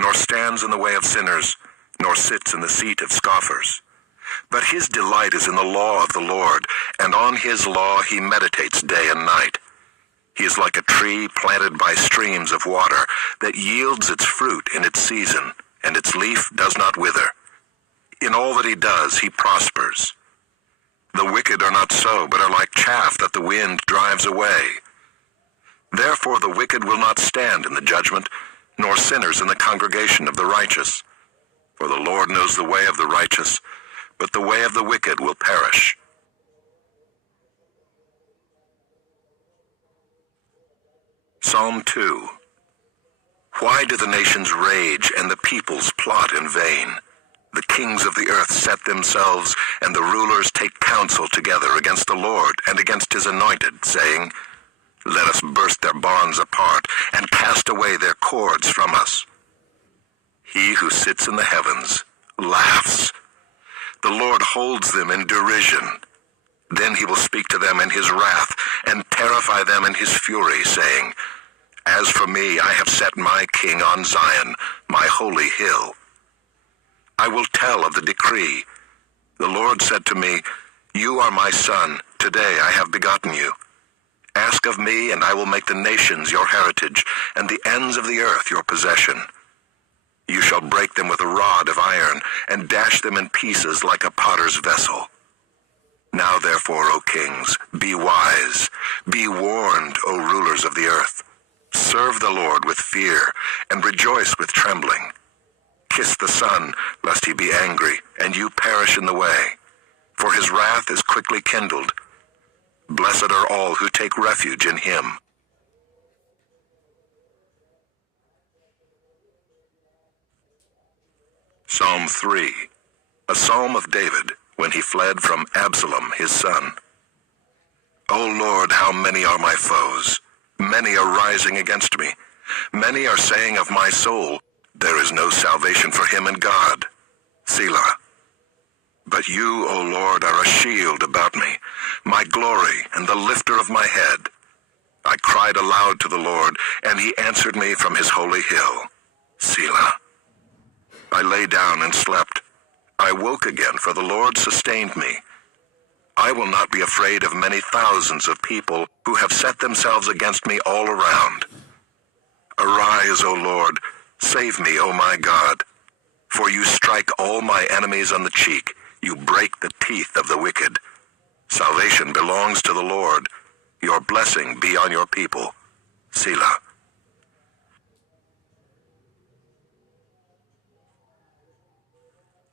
nor stands in the way of sinners, nor sits in the seat of scoffers. But his delight is in the law of the Lord, and on his law he meditates day and night. He is like a tree planted by streams of water that yields its fruit in its season, and its leaf does not wither. In all that he does, he prospers. The wicked are not so, but are like chaff that the wind drives away. Therefore the wicked will not stand in the judgment, nor sinners in the congregation of the righteous. For the Lord knows the way of the righteous, but the way of the wicked will perish. Psalm 2. Why do the nations rage and the peoples plot in vain? The kings of the earth set themselves, and the rulers take counsel together against the Lord and against his anointed, saying, Let us burst their bonds apart and cast away their cords from us. He who sits in the heavens laughs. The Lord holds them in derision. Then he will speak to them in his wrath and terrify them in his fury, saying, As for me, I have set my king on Zion, my holy hill. I will tell of the decree. The Lord said to me, You are my son. Today I have begotten you. Ask of me, and I will make the nations your heritage, and the ends of the earth your possession. You shall break them with a rod of iron, and dash them in pieces like a potter's vessel. Now therefore, O kings, be wise. Be warned, O rulers of the earth. Serve the Lord with fear, and rejoice with trembling. Kiss the Son, lest he be angry, and you perish in the way. For his wrath is quickly kindled. Blessed are all who take refuge in him. Psalm 3, a psalm of David when he fled from Absalom his son. O Lord, how many are my foes? Many are rising against me. Many are saying of my soul, There is no salvation for him in God. Selah. But you, O Lord, are a shield about me, my glory and the lifter of my head. I cried aloud to the Lord, and he answered me from his holy hill. Selah. I lay down and slept. I woke again, for the Lord sustained me. I will not be afraid of many thousands of people who have set themselves against me all around. Arise, O Lord, save me, O my God. For you strike all my enemies on the cheek. You break the teeth of the wicked. Salvation belongs to the Lord. Your blessing be on your people. Selah.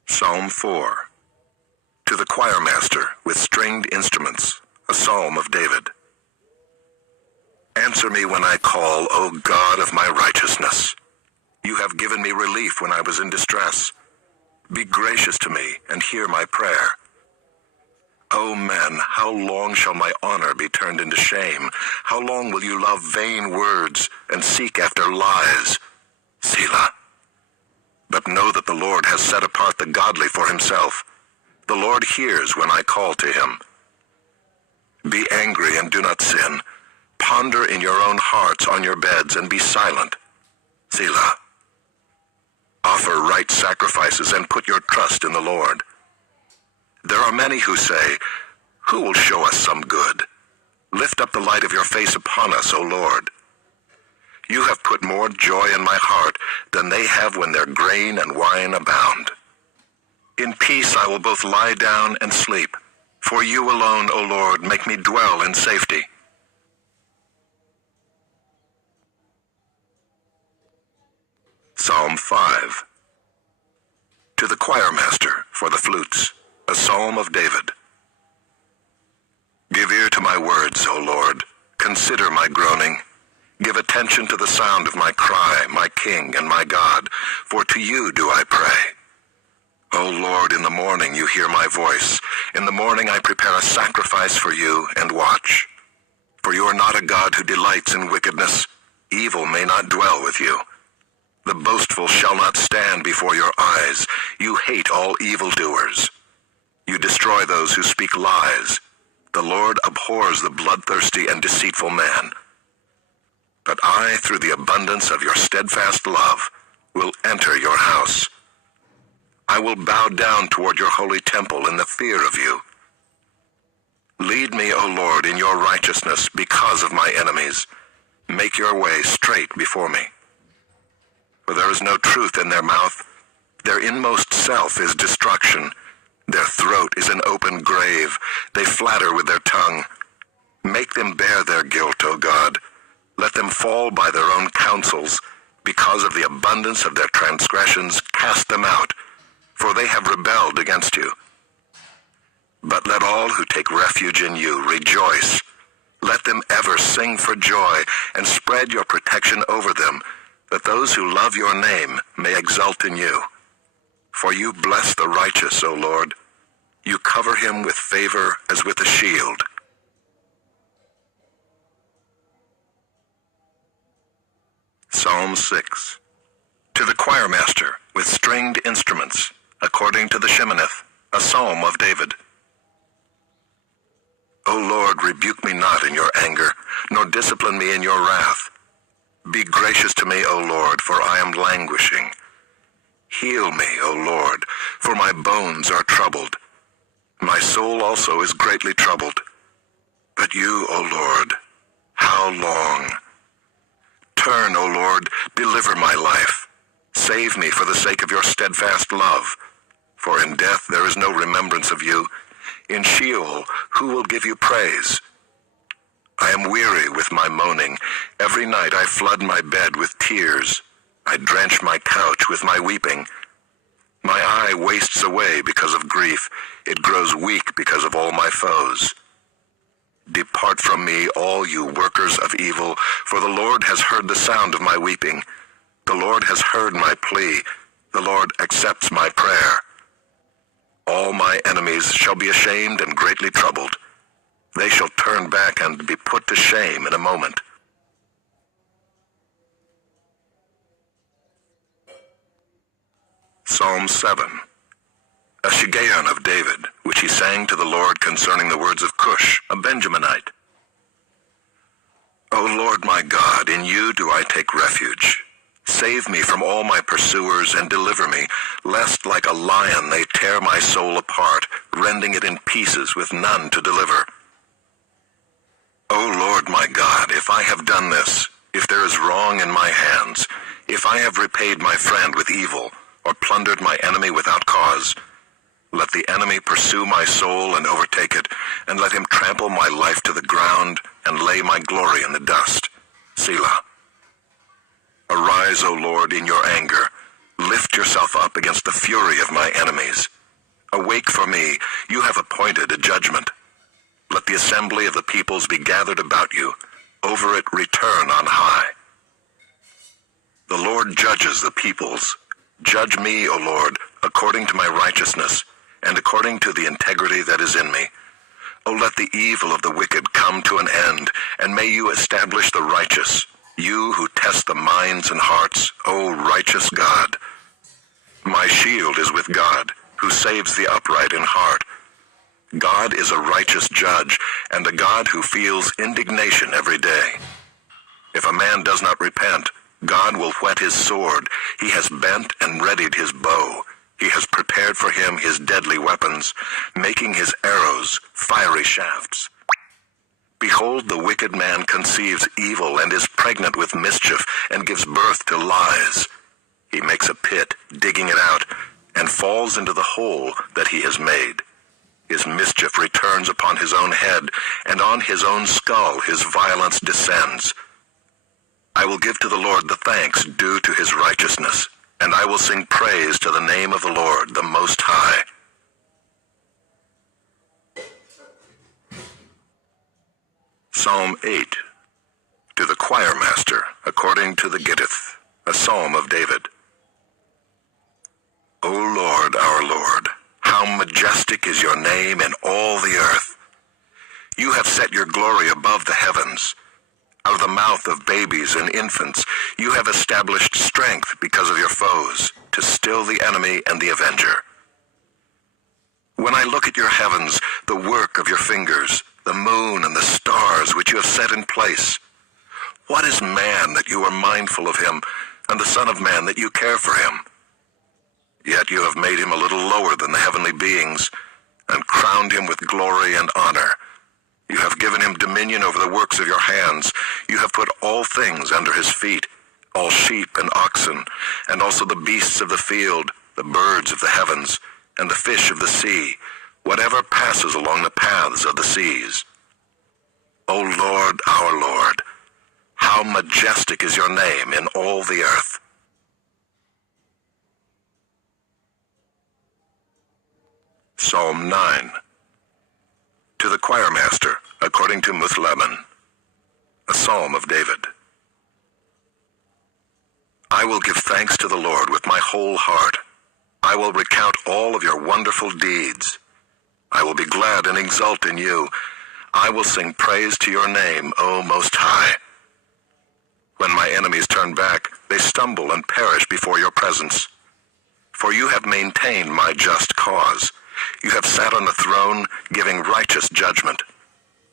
Psalm 4. To the choir master with stringed instruments, a psalm of David. Answer me when I call, O God of my righteousness. You have given me relief when I was in distress. Be gracious to me and hear my prayer. O men, how long shall my honor be turned into shame? How long will you love vain words and seek after lies? Selah. But know that the Lord has set apart the godly for himself. The Lord hears when I call to him. Be angry and do not sin. Ponder in your own hearts on your beds and be silent. Selah. Offer right sacrifices and put your trust in the Lord. There are many who say, Who will show us some good? Lift up the light of your face upon us, O Lord. You have put more joy in my heart than they have when their grain and wine abound. In peace I will both lie down and sleep, for you alone, O Lord, make me dwell in safety. Psalm 5. To the choir master for the flutes, a psalm of David. Give ear to my words, O Lord. Consider my groaning. Give attention to the sound of my cry, my King and my God, for to you do I pray. O Lord, in the morning you hear my voice. In the morning I prepare a sacrifice for you and watch. For you are not a God who delights in wickedness. Evil may not dwell with you. The boastful shall not stand before your eyes. You hate all evildoers. You destroy those who speak lies. The Lord abhors the bloodthirsty and deceitful man. But I, through the abundance of your steadfast love, will enter I will bow down toward your holy temple in the fear of you. Lead me, O Lord, in your righteousness because of my enemies. Make your way straight before me. For there is no truth in their mouth. Their inmost self is destruction. Their throat is an open grave. They flatter with their tongue. Make them bear their guilt, O God. Let them fall by their own counsels. Because of the abundance of their transgressions, cast them out, for they have rebelled against you. But let all who take refuge in you rejoice. Let them ever sing for joy and spread your protection over them, that those who love your name may exult in you. For you bless the righteous, O Lord. You cover him with favor as with a shield. Psalm 6. To the choirmaster with stringed instruments, according to the Sheminith, a psalm of David. O Lord, rebuke me not in your anger, nor discipline me in your wrath. Be gracious to me, O Lord, for I am languishing. Heal me, O Lord, for my bones are troubled. My soul also is greatly troubled. But you, O Lord, how long? Turn, O Lord, deliver my life. Save me for the sake of your steadfast love. For in death there is no remembrance of you. In Sheol, who will give you praise? I am weary with my moaning. Every night I flood my bed with tears. I drench my couch with my weeping. My eye wastes away because of grief. It grows weak because of all my foes. Depart from me, all you workers of evil, for the Lord has heard the sound of my weeping. The Lord has heard my plea. The Lord accepts my prayer. All my enemies shall be ashamed and greatly troubled. They shall turn back and be put to shame in a moment. Psalm 7. A Shiggaion of David, which he sang to the Lord concerning the words of Cush, a Benjaminite. O Lord my God, in you do I take refuge. Save me from all my pursuers and deliver me, lest like a lion they tear my soul apart, rending it in pieces with none to deliver. O Lord my God, if I have done this, if there is wrong in my hands, if I have repaid my friend with evil, or plundered my enemy without cause, let the enemy pursue my soul and overtake it, and let him trample my life to the ground and lay my glory in the dust. Selah. Arise, O Lord, in your anger. Lift yourself up against the fury of my enemies. Awake for me, you have appointed a judgment. Let the assembly of the peoples be gathered about you. Over it return on high. The Lord judges the peoples. Judge me, O Lord, according to my righteousness, and according to the integrity that is in me. O let the evil of the wicked come to an end, and may you establish the righteous, you who test the minds and hearts, O righteous God. My shield is with God, who saves the upright in heart. God is a righteous judge, and a God who feels indignation every day. If a man does not repent, God will whet his sword. He has bent and readied his bow. He has prepared for him his deadly weapons, making his arrows fiery shafts. Behold, the wicked man conceives evil and is pregnant with mischief and gives birth to lies. He makes a pit, digging it out, and falls into the hole that he has made. His mischief returns upon his own head, and on his own skull his violence descends. I will give to the Lord the thanks due to his righteousness, and I will sing praise to the name of the Lord, the Most High. Psalm 8. To the choirmaster, according to the Gittith, a psalm of David. O Lord, our Lord, how majestic is your name in all the earth. You have set your glory above the heavens. Out of the mouth of babies and infants, you have established strength because of your foes, to still the enemy and the avenger. When I look at your heavens, the work of your fingers, the moon and the stars which you have set in place, what is man that you are mindful of him, and the Son of Man that you care for him? Yet you have made him a little lower than the heavenly beings, and crowned him with glory and honor. You have given him dominion over the works of your hands. You have put all things under his feet, all sheep and oxen, and also the beasts of the field, the birds of the heavens, and the fish of the sea, whatever passes along the paths of the seas. O Lord, our Lord, how majestic is your name in all the earth. Psalm 9. To the choir master, according to Psalms, a psalm of David. I will give thanks to the Lord with my whole heart. I will recount all of your wonderful deeds. I will be glad and exult in you. I will sing praise to your name, O Most High. When my enemies turn back, they stumble and perish before your presence. For you have maintained my just cause. You have sat on the throne, giving righteous judgment.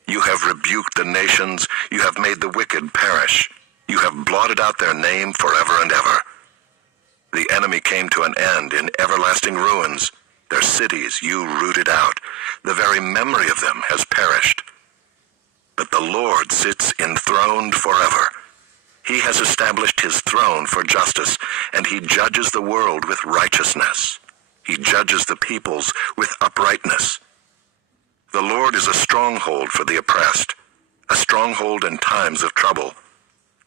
You have rebuked the nations. You have made the wicked perish. You have blotted out their name forever and ever. The enemy came to an end in everlasting ruins. Their cities you rooted out. The very memory of them has perished. But the Lord sits enthroned forever. He has established his throne for justice, and he judges the world with righteousness. He judges the peoples with uprightness. The Lord is a stronghold for the oppressed, a stronghold in times of trouble.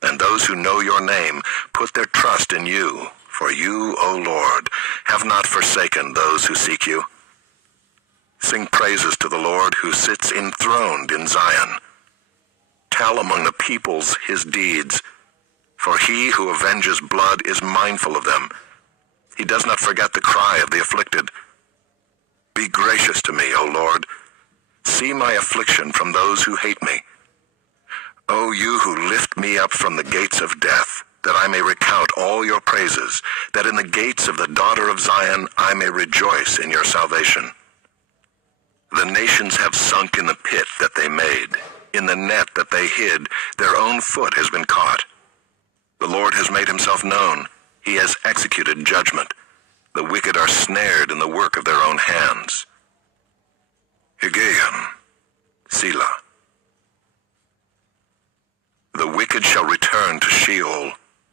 And those who know your name put their trust in you, for you, O Lord, have not forsaken those who seek you. Sing praises to the Lord who sits enthroned in Zion. Tell among the peoples his deeds, for he who avenges blood is mindful of them. He does not forget the cry of the afflicted. Be gracious to me, O Lord. See my affliction from those who hate me. O you who lift me up from the gates of death, that I may recount all your praises, that in the gates of the daughter of Zion I may rejoice in your salvation. The nations have sunk in the pit that they made. In the net that they hid, their own foot has been caught. The Lord has made himself known. He has executed judgment. The wicked are snared in the work of their own hands. Higgaion, Selah. The wicked shall return to Sheol,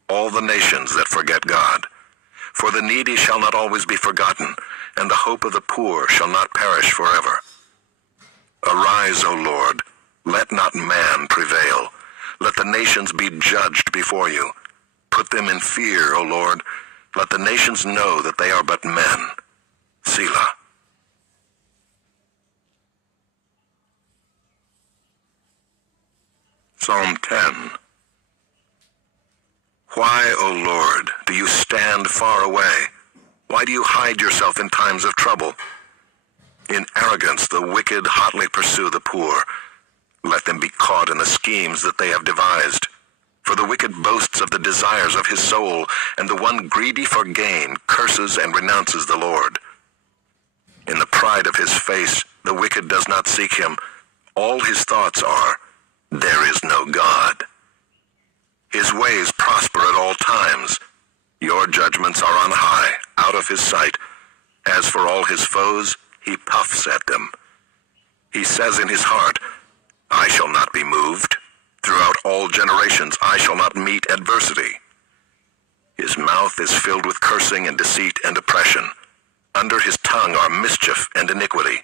all the nations that forget God. For the needy shall not always be forgotten, and the hope of the poor shall not perish forever. Arise, O Lord, let not man prevail. Let the nations be judged before you. Put them in fear, O Lord. Let the nations know that they are but men. Selah. Psalm 10. Why, O Lord, do you stand far away? Why do you hide yourself in times of trouble? In arrogance the wicked hotly pursue the poor. Let them be caught in the schemes that they have devised. For the wicked boasts of the desires of his soul, and the one greedy for gain curses and renounces the Lord. In the pride of his face the wicked does not seek him. All his thoughts are, there is no God. His ways prosper at all times. Your judgments are on high, out of his sight. As for all his foes, he puffs at them. He says in his heart, I shall not be moved. Throughout all generations I shall not meet adversity. His mouth is filled with cursing and deceit and oppression. Under his tongue are mischief and iniquity.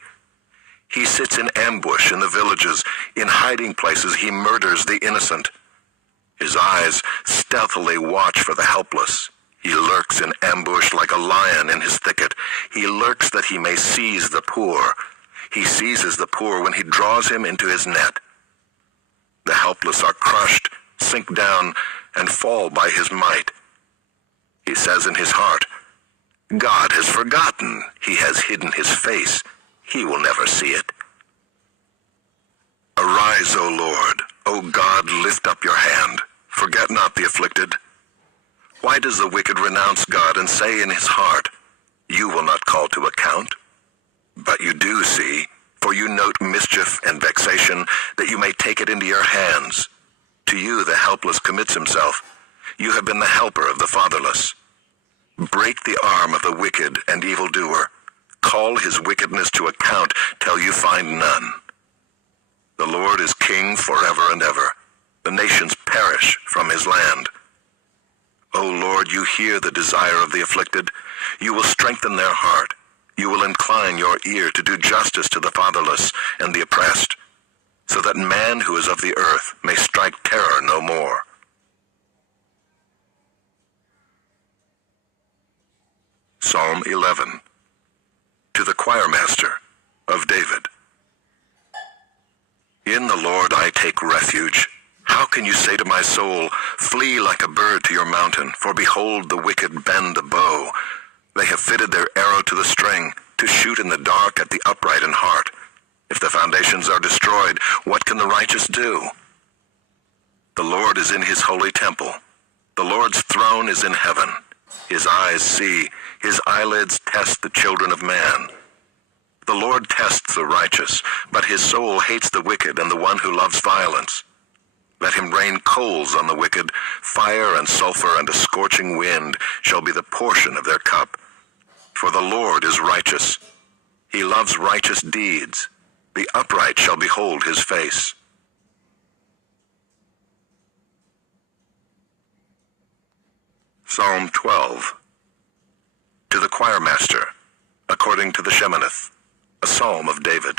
He sits in ambush in the villages. In hiding places he murders the innocent. His eyes stealthily watch for the helpless. He lurks in ambush like a lion in his thicket. He lurks that he may seize the poor. He seizes the poor when he draws him into his net. The helpless are crushed, sink down, and fall by his might. He says in his heart, God has forgotten. He has hidden his face. He will never see it. Arise, O Lord. O God, lift up your hand. Forget not the afflicted. Why does the wicked renounce God and say in his heart, you will not call to account? But you do see, for you note mischief and vexation, that you may take it into your hands. To you the helpless commits himself. You have been the helper of the fatherless. Break the arm of the wicked and evildoer. Call his wickedness to account till you find none. The Lord is king forever and ever. The nations perish from his land. O Lord, you hear the desire of the afflicted. You will strengthen their heart. You will incline your ear to do justice to the fatherless and the oppressed, so that man who is of the earth may strike terror no more. Psalm 11. To the choirmaster, of David. In the Lord I take refuge. How can you say to my soul, flee like a bird to your mountain? For behold, the wicked bend the bow. They have fitted their arrow to the string, to shoot in the dark at the upright in heart. If the foundations are destroyed, what can the righteous do? The Lord is in his holy temple. The Lord's throne is in heaven. His eyes see, his eyelids test the children of man. The Lord tests the righteous, but his soul hates the wicked and the one who loves violence. Let him rain coals on the wicked. Fire and sulfur and a scorching wind shall be the portion of their cup. For the Lord is righteous. He loves righteous deeds. The upright shall behold his face. Psalm 12. To the choirmaster, according to the Sheminith, a psalm of David.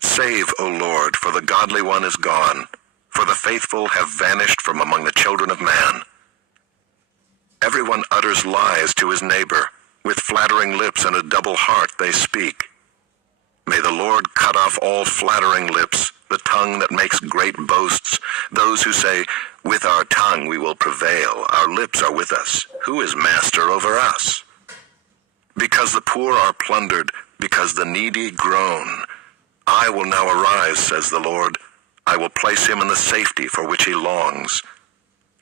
Save, O Lord, for the godly one is gone, for the faithful have vanished from among the children of man. Everyone utters lies to his neighbor. With flattering lips and a double heart they speak. May the Lord cut off all flattering lips, the tongue that makes great boasts, those who say, with our tongue we will prevail, our lips are with us. Who is master over us? Because the poor are plundered, because the needy groan. I will now arise, says the Lord. I will place him in the safety for which he longs.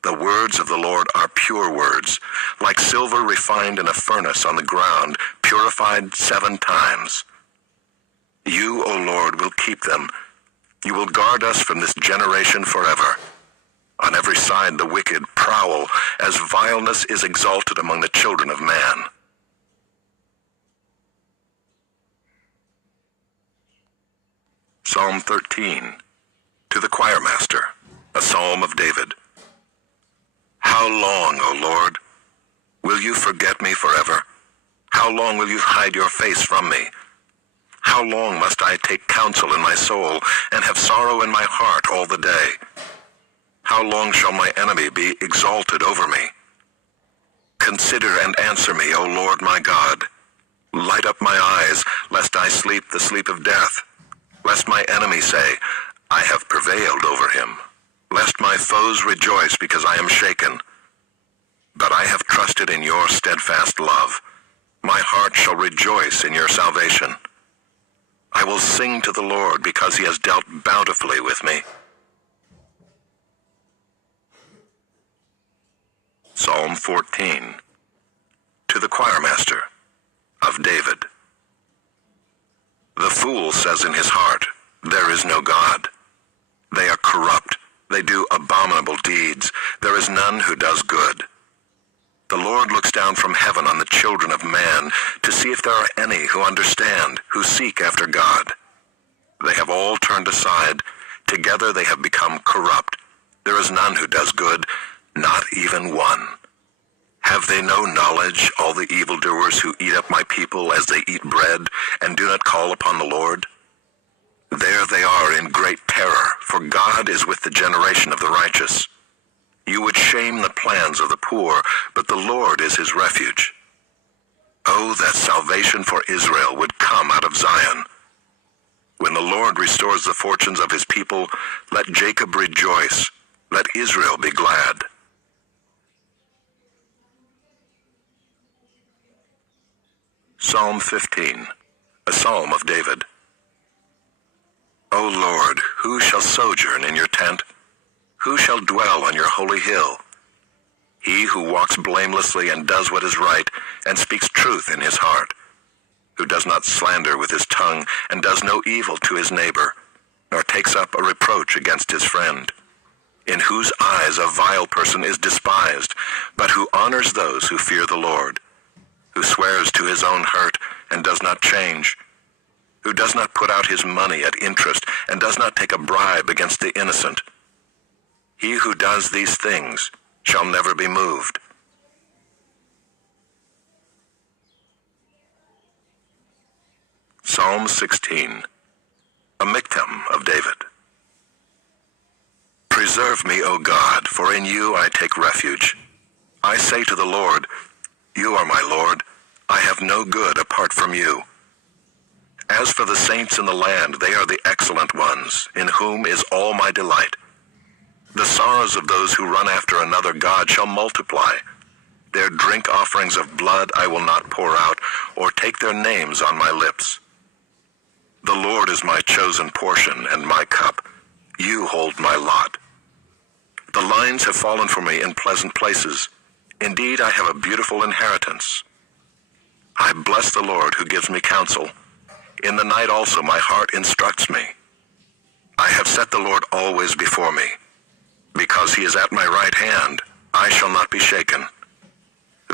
The words of the Lord are pure words, like silver refined in a furnace on the ground, purified 7 times. You, O Lord, will keep them. You will guard us from this generation forever. On every side the wicked prowl, as vileness is exalted among the children of man. Psalm 13. To the choirmaster, a psalm of David. How long, O Lord, will you forget me forever? How long will you hide your face from me? How long must I take counsel in my soul and have sorrow in my heart all the day? How long shall my enemy be exalted over me? Consider and answer me, O Lord my God. Light up my eyes, lest I sleep the sleep of death. Lest my enemy say, I have prevailed over him. Lest my foes rejoice because I am shaken. But I have trusted in your steadfast love. My heart shall rejoice in your salvation. I will sing to the Lord because he has dealt bountifully with me. Psalm 14. To the choirmaster, of David. The fool says in his heart, there is no God. They are corrupt. They do abominable deeds. There is none who does good. The Lord looks down from heaven on the children of man to see if there are any who understand, who seek after God. They have all turned aside. Together they have become corrupt. There is none who does good, not even one. Have they no knowledge, all the evildoers who eat up my people as they eat bread and do not call upon the Lord? There they are in great terror, for God is with the generation of the righteous. You would shame the plans of the poor, but the Lord is his refuge. Oh, that salvation for Israel would come out of Zion. When the Lord restores the fortunes of his people, let Jacob rejoice, let Israel be glad. Psalm 15, a psalm of David. O Lord, who shall sojourn in your tent? Who shall dwell on your holy hill? He who walks blamelessly and does what is right, and speaks truth in his heart, who does not slander with his tongue, and does no evil to his neighbor, nor takes up a reproach against his friend. in whose eyes a vile person is despised, but who honors those who fear the Lord, who swears to his own hurt and does not change, who does not put out his money at interest and does not take a bribe against the innocent. He who does these things shall never be moved. Psalm 16, a miktam of David. Preserve me, O God, for in you I take refuge. I say to the Lord, you are my Lord. I have no good apart from you. As for the saints in the land, they are the excellent ones, in whom is all my delight. The sorrows of those who run after another god shall multiply. Their drink offerings of blood I will not pour out, or take their names on my lips. The Lord is my chosen portion and my cup. You hold my lot. The lines have fallen for me in pleasant places. Indeed, I have a beautiful inheritance. I bless the Lord who gives me counsel. In the night also my heart instructs me. I have set the Lord always before me. Because he is at my right hand, I shall not be shaken.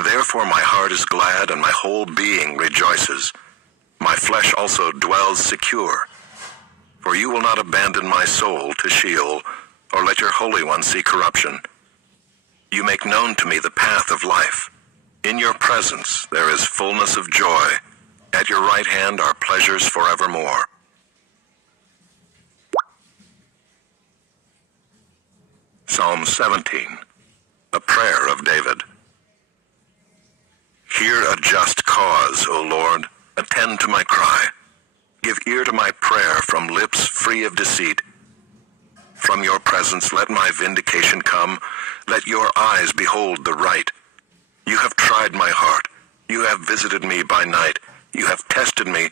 Therefore my heart is glad and my whole being rejoices. My flesh also dwells secure. For you will not abandon my soul to Sheol, or let your Holy One see corruption. You make known to me the path of life. In your presence there is fullness of joy. At your right hand are pleasures forevermore. Psalm 17, a prayer of David. Hear a just cause, O Lord. Attend to my cry. Give ear to my prayer from lips free of deceit. From your presence let my vindication come. Let your eyes behold the right. You have tried my heart. You have visited me by night. You have tested me,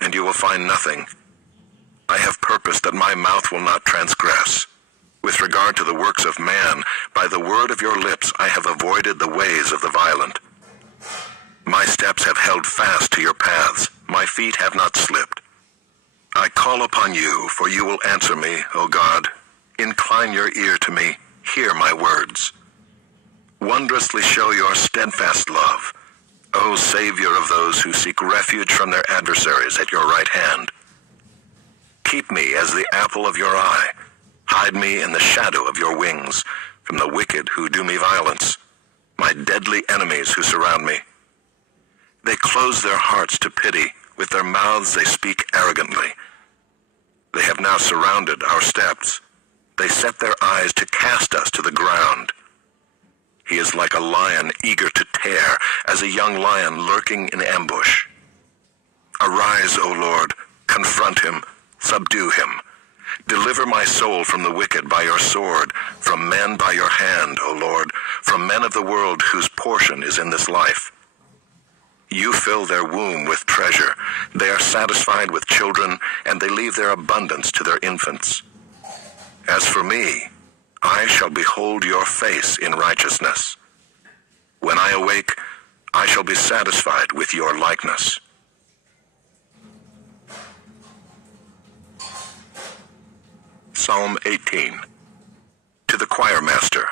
and you will find nothing. I have purposed that my mouth will not transgress. With regard to the works of man, by the word of your lips I have avoided the ways of the violent. My steps have held fast to your paths. My feet have not slipped. I call upon you, for you will answer me, O God. Incline your ear to me. Hear my words. Wondrously show your steadfast love, O Savior of those who seek refuge from their adversaries at your right hand. Keep me as the apple of your eye. Hide me in the shadow of your wings from the wicked who do me violence, my deadly enemies who surround me. They close their hearts to pity. With their mouths they speak arrogantly. They have now surrounded our steps. They set their eyes to cast us to the ground. He is like a lion eager to tear, as a young lion lurking in ambush. Arise, O Lord, confront him, subdue him. Deliver my soul from the wicked by your sword, from men by your hand, O Lord, from men of the world whose portion is in this life. You fill their womb with treasure. They are satisfied with children, and they leave their abundance to their infants. As for me, I shall behold your face in righteousness. When I awake, I shall be satisfied with your likeness. Psalm 18. To the choir master,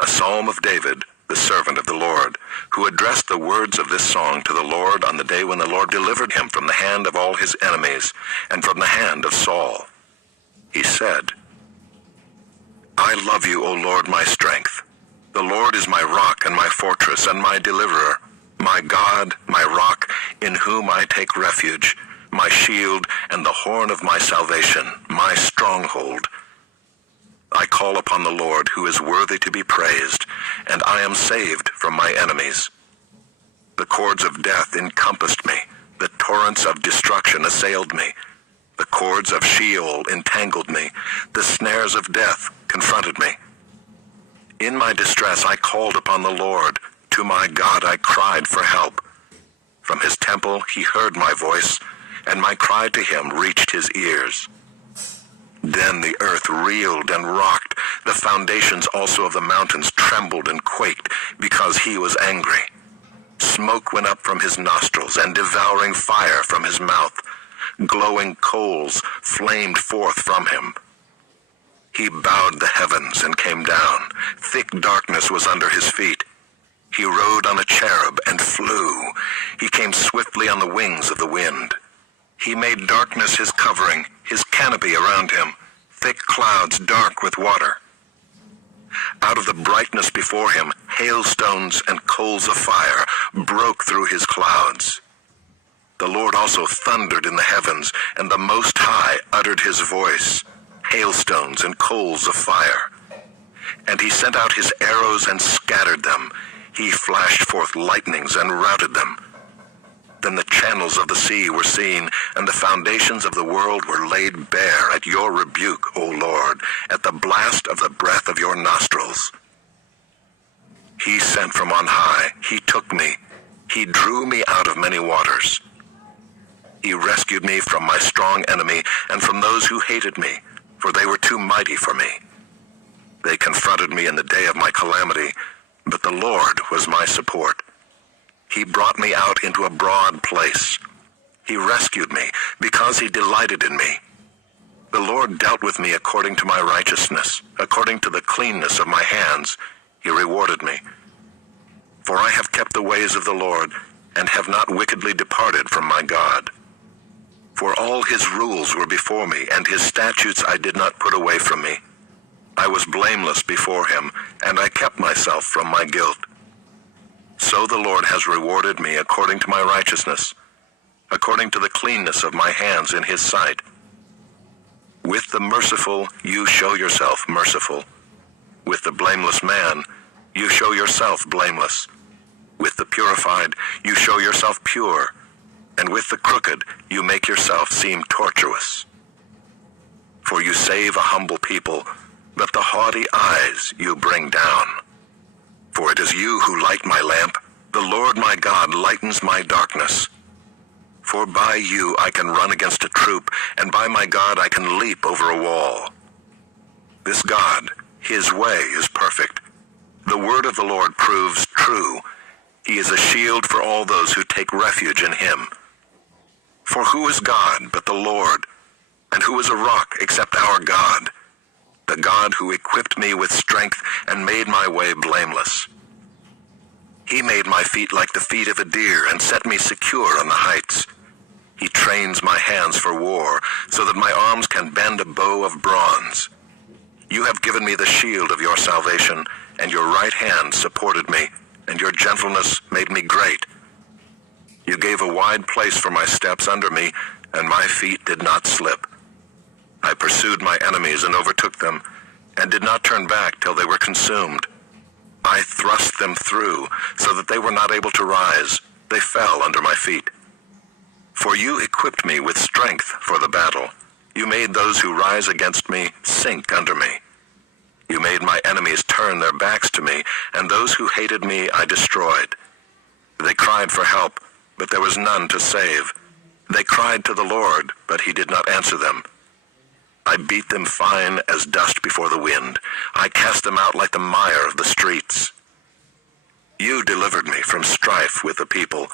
a psalm of David, the servant of the Lord, who addressed the words of this song to the Lord on the day when the Lord delivered him from the hand of all his enemies and from the hand of Saul. He said, I love you, O Lord, my strength. The Lord is my rock and my fortress and my deliverer, my God, my rock, in whom I take refuge, my shield and the horn of my salvation, my stronghold. I call upon the Lord, who is worthy to be praised, and I am saved from my enemies. The cords of death encompassed me. The torrents of destruction assailed me. The cords of Sheol entangled me. The snares of death confronted me. In my distress I called upon the Lord. To my God I cried for help. From his temple he heard my voice, and my cry to him reached his ears. Then the earth reeled and rocked. The foundations also of the mountains trembled and quaked, because he was angry. Smoke went up from his nostrils, and devouring fire from his mouth. Glowing coals flamed forth from him. He bowed the heavens and came down. Thick darkness was under his feet. He rode on a cherub and flew. He came swiftly on the wings of the wind. He made darkness his covering, his canopy around him, thick clouds dark with water. Out of the brightness before him, hailstones and coals of fire broke through his clouds. The Lord also thundered in the heavens, and the Most High uttered his voice, hailstones and coals of fire. And he sent out his arrows and scattered them. He flashed forth lightnings and routed them. Then the channels of the sea were seen, and the foundations of the world were laid bare at your rebuke, O Lord, at the blast of the breath of your nostrils. He sent from on high. He took me. He drew me out of many waters. He rescued me from my strong enemy and from those who hated me, for they were too mighty for me. They confronted me in the day of my calamity, but the Lord was my support. He brought me out into a broad place. He rescued me because he delighted in me. The Lord dealt with me according to my righteousness. According to the cleanness of my hands, he rewarded me. For I have kept the ways of the Lord and have not wickedly departed from my God. For all his rules were before me, and his statutes I did not put away from me. I was blameless before him, and I kept myself from my guilt. So the Lord has rewarded me according to my righteousness, according to the cleanness of my hands in his sight. With the merciful you show yourself merciful. With the blameless man you show yourself blameless. With the purified you show yourself pure. And with the crooked you make yourself seem tortuous. For you save a humble people, but the haughty eyes you bring down. For it is you who light my lamp. The Lord my God lightens my darkness. For by you I can run against a troop, and by my God I can leap over a wall. This God, his way is perfect. The word of the Lord proves true. He is a shield for all those who take refuge in him. For who is God but the Lord? And who is a rock except our God? The God who equipped me with strength and made my way blameless. He made my feet like the feet of a deer and set me secure on the heights. He trains my hands for war so that my arms can bend a bow of bronze. You have given me the shield of your salvation, and your right hand supported me, and your gentleness made me great. You gave a wide place for my steps under me, and my feet did not slip. I pursued my enemies and overtook them, and did not turn back till they were consumed. I thrust them through, so that they were not able to rise. They fell under my feet. For you equipped me with strength for the battle. You made those who rise against me sink under me. You made my enemies turn their backs to me, and those who hated me I destroyed. They cried for help, but there was none to save. They cried to the Lord, but he did not answer them. I beat them fine as dust before the wind. I cast them out like the mire of the streets. You delivered me from strife with the people.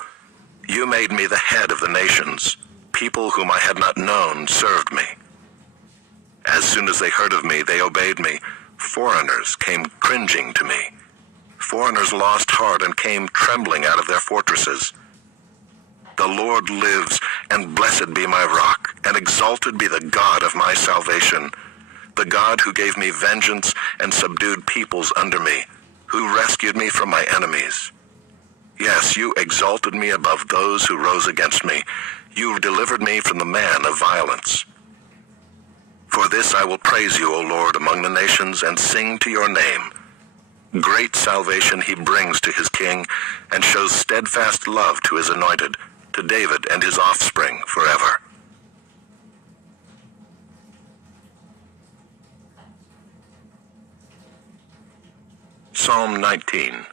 You made me the head of the nations. People whom I had not known served me. As soon as they heard of me, they obeyed me. Foreigners came cringing to me. Foreigners lost heart and came trembling out of their fortresses. The Lord lives, and blessed be my rock, and exalted be the God of my salvation, the God who gave me vengeance and subdued peoples under me, who rescued me from my enemies. Yes, you exalted me above those who rose against me. You delivered me from the man of violence. For this I will praise you, O Lord, among the nations, and sing to your name. Great salvation he brings to his king, and shows steadfast love to his anointed, to David and his offspring forever. Psalm 19.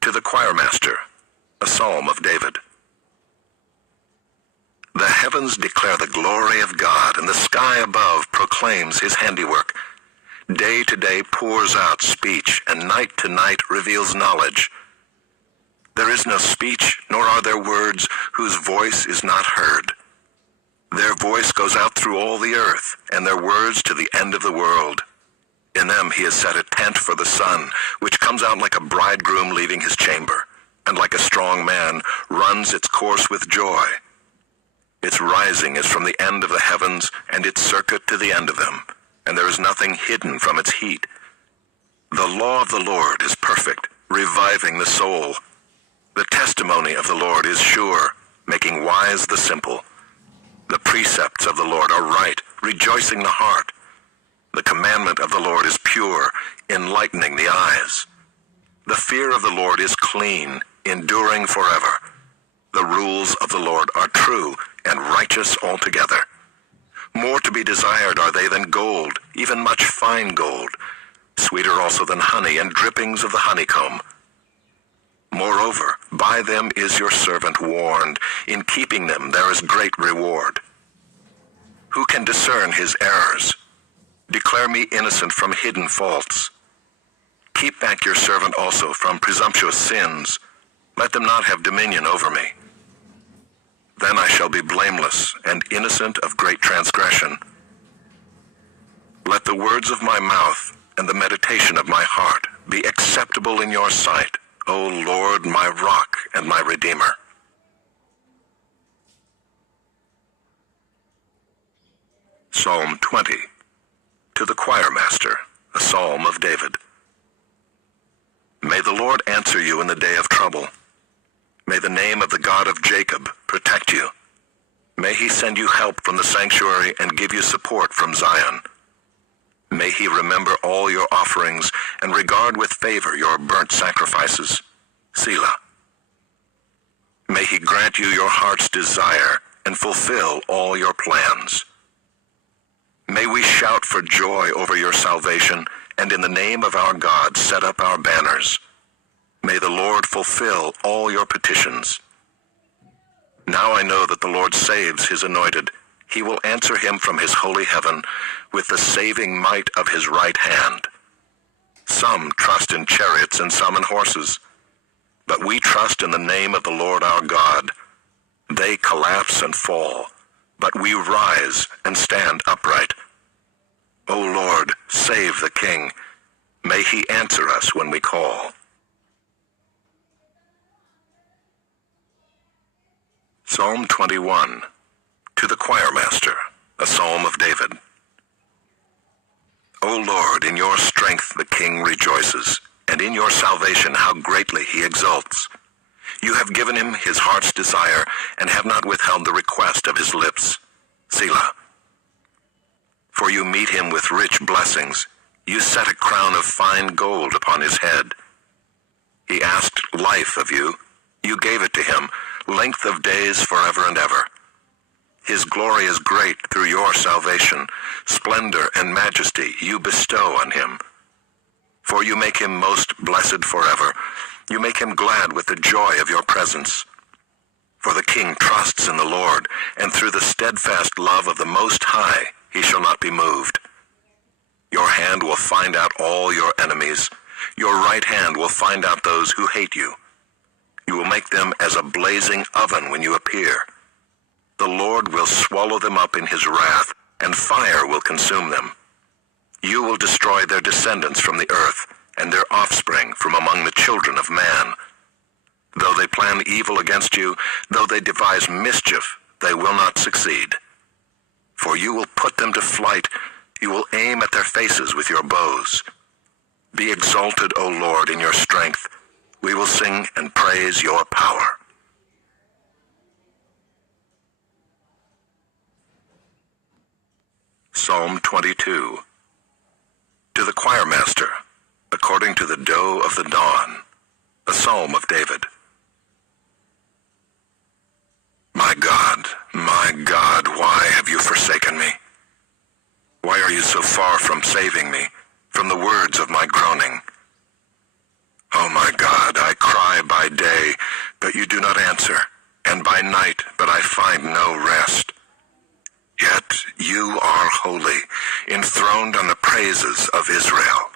To the choirmaster, a psalm of David. The heavens declare the glory of God, and the sky above proclaims his handiwork. Day to day pours out speech, and night to night reveals knowledge. There is no speech, nor are there words whose voice is not heard. Their voice goes out through all the earth, and their words to the end of the world. In them he has set a tent for the sun, which comes out like a bridegroom leaving his chamber, and like a strong man runs its course with joy. Its rising is from the end of the heavens, and its circuit to the end of them, and there is nothing hidden from its heat. The law of the Lord is perfect, reviving the soul. The testimony of the Lord is sure, making wise the simple. The precepts of the Lord are right, rejoicing the heart. The commandment of the Lord is pure, enlightening the eyes. The fear of the Lord is clean, enduring forever. The rules of the Lord are true and righteous altogether. More to be desired are they than gold, even much fine gold, sweeter also than honey and drippings of the honeycomb. Moreover, by them is your servant warned. In keeping them there is great reward. Who can discern his errors? Declare me innocent from hidden faults. Keep back your servant also from presumptuous sins. Let them not have dominion over me. Then I shall be blameless and innocent of great transgression. Let the words of my mouth and the meditation of my heart be acceptable in your sight, O Lord, my rock and my redeemer. Psalm 20. To the choir master, a psalm of David. May the Lord answer you in the day of trouble. May the name of the God of Jacob protect you. May he send you help from the sanctuary and give you support from Zion. May he remember all your offerings and regard with favor your burnt sacrifices. Selah. May he grant you your heart's desire and fulfill all your plans. May we shout for joy over your salvation, and in the name of our God set up our banners. May the Lord fulfill all your petitions. Now I know that the Lord saves his anointed. He will answer him from his holy heaven with the saving might of his right hand. Some trust in chariots and some in horses, but we trust in the name of the Lord our God. They collapse and fall, but we rise and stand upright. O Lord, save the King. May he answer us when we call. Psalm 21. To the choir master, a psalm of David. O Lord, in your strength the King rejoices, and in your salvation how greatly he exults. You have given him his heart's desire, and have not withheld the request of his lips. Selah. For you meet him with rich blessings. You set a crown of fine gold upon his head. He asked life of you. You gave it to him, length of days forever and ever. His glory is great through your salvation. Splendor and majesty you bestow on him. For you make him most blessed forever. You make him glad with the joy of your presence. For the King trusts in the Lord, and through the steadfast love of the Most High he shall not be moved. Your hand will find out all your enemies. Your right hand will find out those who hate you. You will make them as a blazing oven when you appear. The Lord will swallow them up in his wrath, and fire will consume them. You will destroy their descendants from the earth, and their offspring from among the children of man. Though they plan evil against you, though they devise mischief, they will not succeed. For you will put them to flight. You will aim at their faces with your bows. Be exalted, O Lord, in your strength. We will sing and praise your power. Psalm 22. To the choir master, according to the doe of the dawn, a psalm of David. My God, why have you forsaken me? Why are you so far from saving me, from the words of my groaning? Oh my God, I cry by day, but you do not answer, and by night, but I find no rest. Yet you are holy, enthroned on the praises of Israel.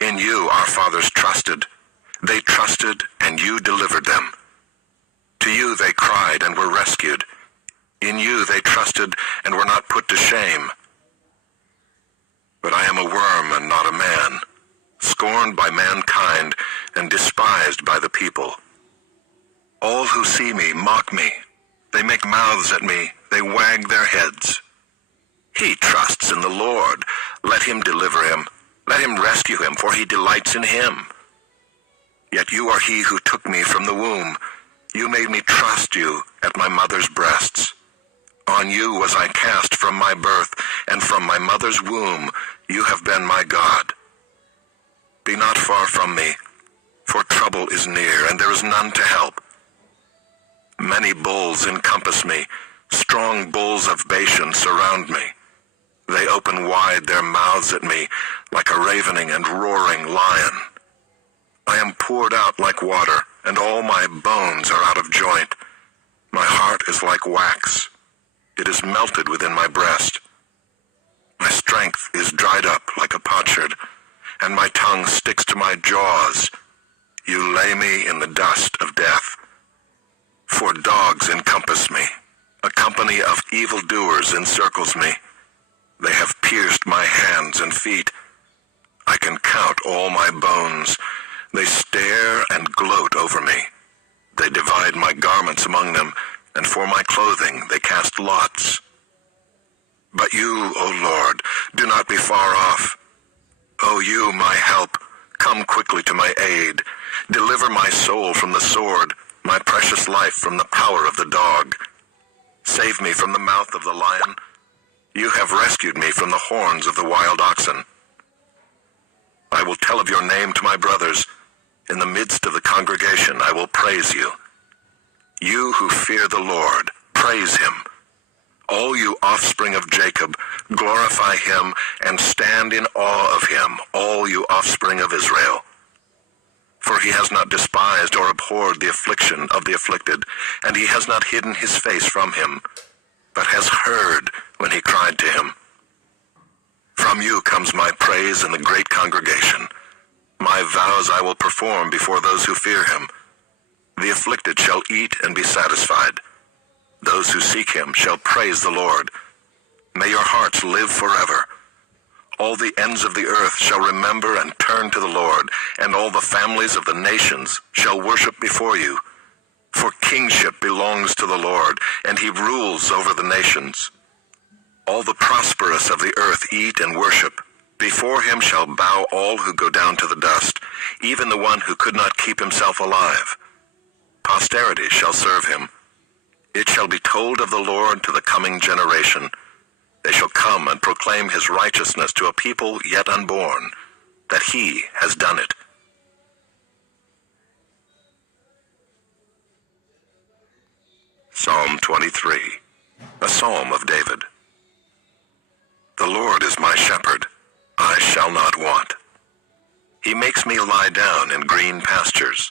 In you our fathers trusted. They trusted, and you delivered them. To you they cried and were rescued. In you they trusted and were not put to shame. But I am a worm and not a man, scorned by mankind and despised by the people. All who see me mock me. They make mouths at me. They wag their heads. He trusts in the Lord. Let him deliver him. Let him rescue him, for he delights in him. Yet you are he who took me from the womb. You made me trust you at my mother's breasts. On you was I cast from my birth, and from my mother's womb you have been my God. Be not far from me, for trouble is near, and there is none to help. Many bulls encompass me. Strong bulls of Bashan surround me. They open wide their mouths at me like a ravening and roaring lion. I am poured out like water, and all my bones are out of joint. My heart is like wax. It is melted within my breast. My strength is dried up like a potsherd, and my tongue sticks to my jaws. You lay me in the dust of death. For dogs encompass me. A company of evildoers encircles me. They have pierced my hands and feet. I can count all my bones. They stare and gloat over me. They divide my garments among them, and for my clothing they cast lots. But you, O Lord, do not be far off. O you, my help, come quickly to my aid. Deliver my soul from the sword, my precious life from the power of the dog. Save me from the mouth of the lion. You have rescued me from the horns of the wild oxen. I will tell of your name to my brothers. In the midst of the congregation I will praise you. You who fear the Lord, praise him. All you offspring of Jacob, glorify him and stand in awe of him, all you offspring of Israel. For he has not despised or abhorred the affliction of the afflicted, and he has not hidden his face from him, but has heard when he cried to him. From you comes my praise in the great congregation. My vows I will perform before those who fear him. The afflicted shall eat and be satisfied. Those who seek him shall praise the Lord. May your hearts live forever. All the ends of the earth shall remember and turn to the Lord, and all the families of the nations shall worship before you. For kingship belongs to the Lord, and he rules over the nations. All the prosperous of the earth eat and worship. Before him shall bow all who go down to the dust, even the one who could not keep himself alive. Posterity shall serve him. It shall be told of the Lord to the coming generation. They shall come and proclaim his righteousness to a people yet unborn, that he has done it. Psalm 23, a psalm of David. The Lord is my shepherd, I shall not want. He makes me lie down in green pastures.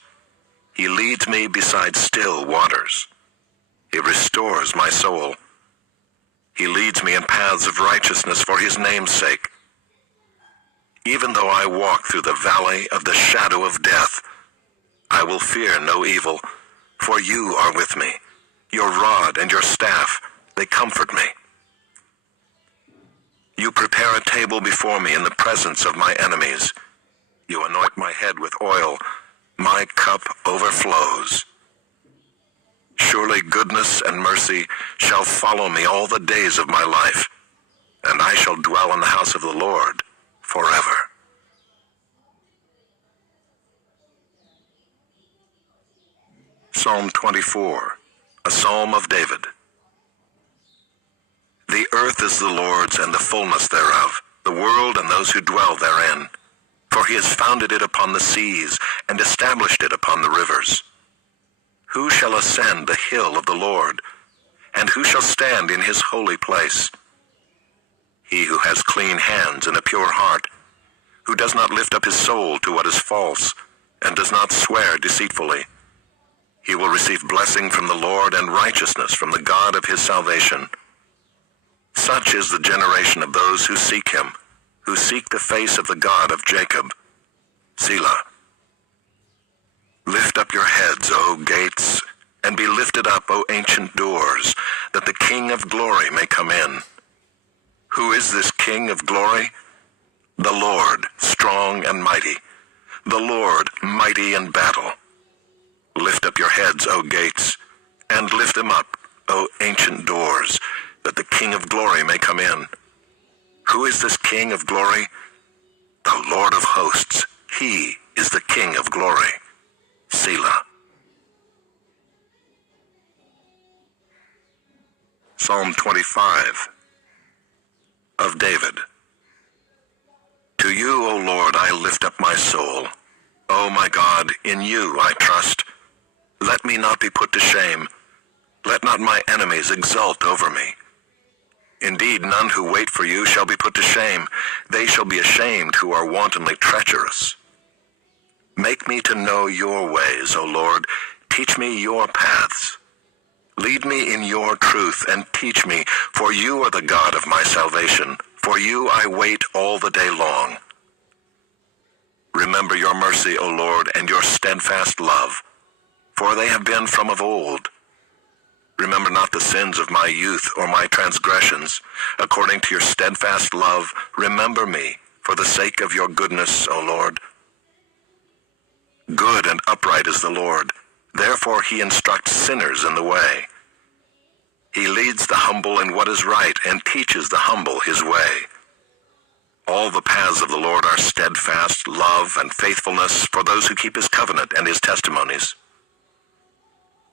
He leads me beside still waters. He restores my soul. He leads me in paths of righteousness for his name's sake. Even though I walk through the valley of the shadow of death, I will fear no evil, for you are with me. Your rod and your staff, they comfort me. You prepare a table before me in the presence of my enemies. You anoint my head with oil. My cup overflows. Surely goodness and mercy shall follow me all the days of my life, and I shall dwell in the house of the Lord forever. Psalm 24, a psalm of David. The earth is the Lord's and the fullness thereof, the world and those who dwell therein. For he has founded it upon the seas and established it upon the rivers. Who shall ascend the hill of the Lord? And who shall stand in his holy place? He who has clean hands and a pure heart, who does not lift up his soul to what is false, and does not swear deceitfully. He will receive blessing from the Lord and righteousness from the God of his salvation. Such is the generation of those who seek him, who seek the face of the God of Jacob. Selah. Lift up your heads, O gates, and be lifted up, O ancient doors, that the King of glory may come in. Who is this King of glory? The Lord, strong and mighty, the Lord, mighty in battle. Lift up your heads, O gates, and lift them up, O ancient doors, that the King of glory may come in. Who is this King of glory? The Lord of hosts. He is the King of glory. Selah. Psalm 25 of David. To you, O Lord, I lift up my soul. O my God, in you I trust. Let me not be put to shame. Let not my enemies exult over me. Indeed, none who wait for you shall be put to shame. They shall be ashamed who are wantonly treacherous. Make me to know your ways, O Lord. Teach me your paths. Lead me in your truth and teach me, for you are the God of my salvation. For you I wait all the day long. Remember your mercy, O Lord, and your steadfast love, for they have been from of old. Remember not the sins of my youth or my transgressions. According to your steadfast love, remember me, for the sake of your goodness, O Lord. Good and upright is the Lord. Therefore he instructs sinners in the way. He leads the humble in what is right and teaches the humble his way. All the paths of the Lord are steadfast, love and faithfulness for those who keep his covenant and his testimonies.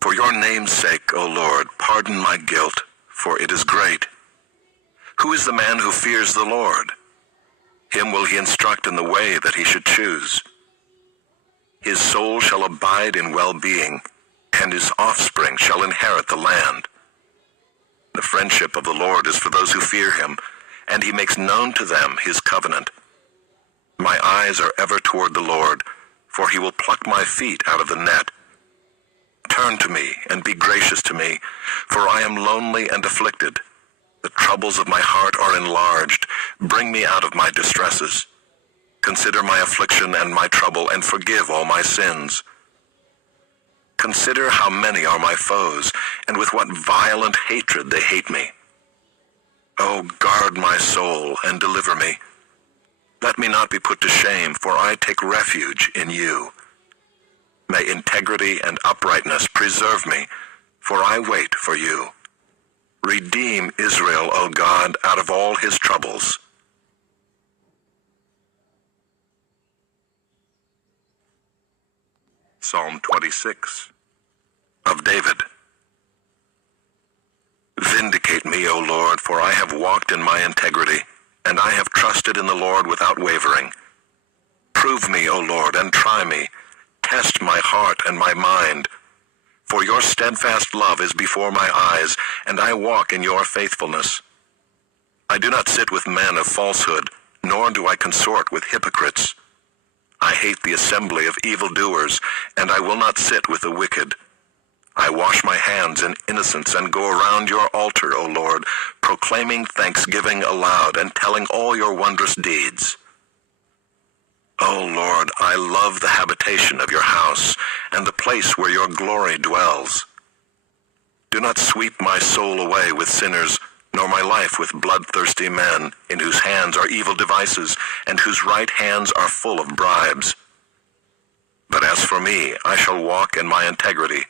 For your name's sake, O Lord, pardon my guilt, for it is great. Who is the man who fears the Lord? Him will he instruct in the way that he should choose. His soul shall abide in well-being, and his offspring shall inherit the land. The friendship of the Lord is for those who fear him, and he makes known to them his covenant. My eyes are ever toward the Lord, for he will pluck my feet out of the net. Turn to me and be gracious to me, for I am lonely and afflicted. The troubles of my heart are enlarged. Bring me out of my distresses. Consider my affliction and my trouble, and forgive all my sins. Consider how many are my foes, and with what violent hatred they hate me. Oh, guard my soul and deliver me. Let me not be put to shame, for I take refuge in you. May integrity and uprightness preserve me, for I wait for you. Redeem Israel, O God, out of all his troubles. Psalm 26 of David. Vindicate me, O Lord, for I have walked in my integrity, and I have trusted in the Lord without wavering. Prove me, O Lord, and try me. Test my heart and my mind. For your steadfast love is before my eyes, and I walk in your faithfulness. I do not sit with men of falsehood, nor do I consort with hypocrites. I hate the assembly of evildoers, and I will not sit with the wicked. I wash my hands in innocence and go around your altar, O Lord, proclaiming thanksgiving aloud and telling all your wondrous deeds. O Lord, I love the habitation of your house and the place where your glory dwells. Do not sweep my soul away with sinners, nor my life with bloodthirsty men, in whose hands are evil devices, and whose right hands are full of bribes. But as for me, I shall walk in my integrity.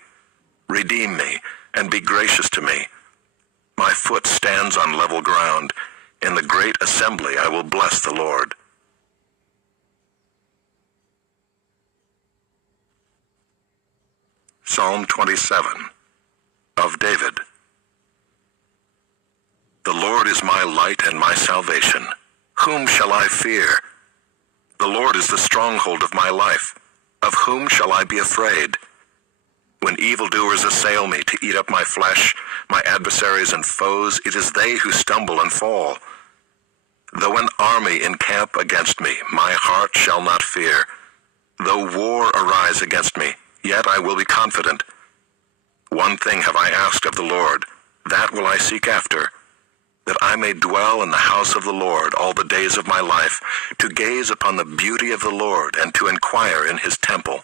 Redeem me, and be gracious to me. My foot stands on level ground. In the great assembly I will bless the Lord. Psalm 27 of David. The Lord is my light and my salvation. Whom shall I fear? The Lord is the stronghold of my life. Of whom shall I be afraid? When evildoers assail me to eat up my flesh, my adversaries and foes, it is they who stumble and fall. Though an army encamp against me, my heart shall not fear. Though war arise against me, yet I will be confident. One thing have I asked of the Lord, that will I seek after, that I may dwell in the house of the Lord all the days of my life, to gaze upon the beauty of the Lord and to inquire in his temple.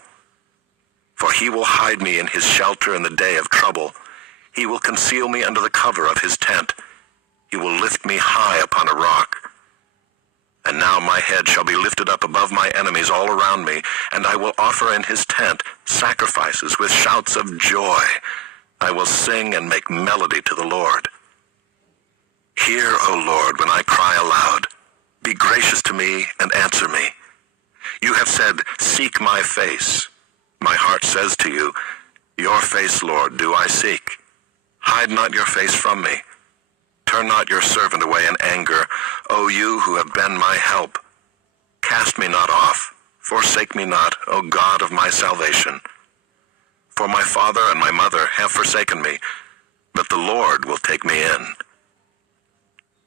For he will hide me in his shelter in the day of trouble. He will conceal me under the cover of his tent. He will lift me high upon a rock. And now my head shall be lifted up above my enemies all around me, and I will offer in his tent sacrifices with shouts of joy. I will sing and make melody to the Lord. Hear, O Lord, when I cry aloud. Be gracious to me and answer me. You have said, seek my face. My heart says to you, your face, Lord, do I seek. Hide not your face from me. Turn not your servant away in anger, O you who have been my help. Cast me not off, forsake me not, O God of my salvation. For my father and my mother have forsaken me, but the Lord will take me in.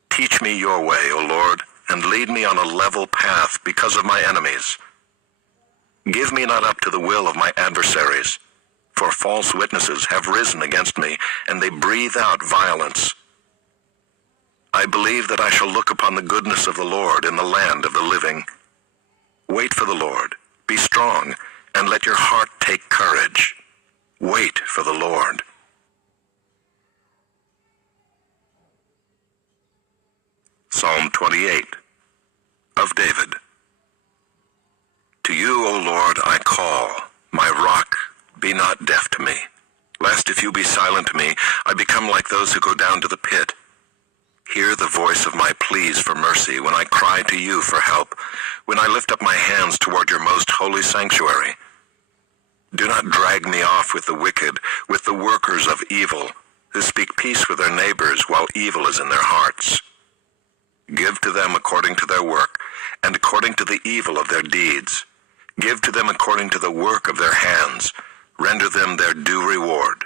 Teach me your way, O Lord, and lead me on a level path because of my enemies. Give me not up to the will of my adversaries, for false witnesses have risen against me, and they breathe out violence. I believe that I shall look upon the goodness of the Lord in the land of the living. Wait for the Lord, be strong, and let your heart take courage. Wait for the Lord. Psalm 28 of David. To you, O Lord, I call, my rock, be not deaf to me, lest if you be silent to me, I become like those who go down to the pit. Hear the voice of my pleas for mercy when I cry to you for help, when I lift up my hands toward your most holy sanctuary. Do not drag me off with the wicked, with the workers of evil, who speak peace with their neighbors while evil is in their hearts. Give to them according to their work, and according to the evil of their deeds. Give to them according to the work of their hands. Render them their due reward.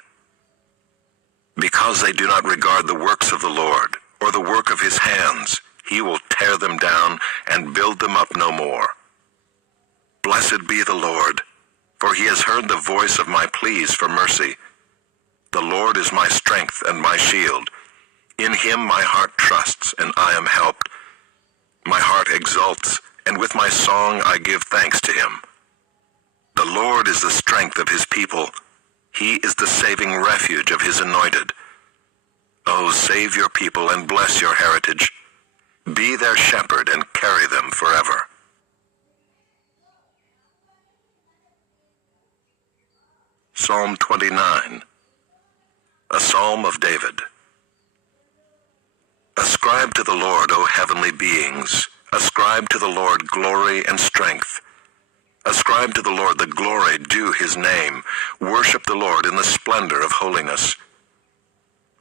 Because they do not regard the works of the Lord, or the work of his hands, he will tear them down and build them up no more. Blessed be the Lord, for he has heard the voice of my pleas for mercy. The Lord is my strength and my shield. In him my heart trusts, and I am helped. My heart exults, and with my song I give thanks to him. The Lord is the strength of his people. He is the saving refuge of his anointed. Oh, save your people and bless your heritage. Be their shepherd and carry them forever. Psalm 29, a psalm of David. Ascribe to the Lord, O heavenly beings. Ascribe to the Lord glory and strength. Ascribe to the Lord the glory due his name. Worship the Lord in the splendor of holiness.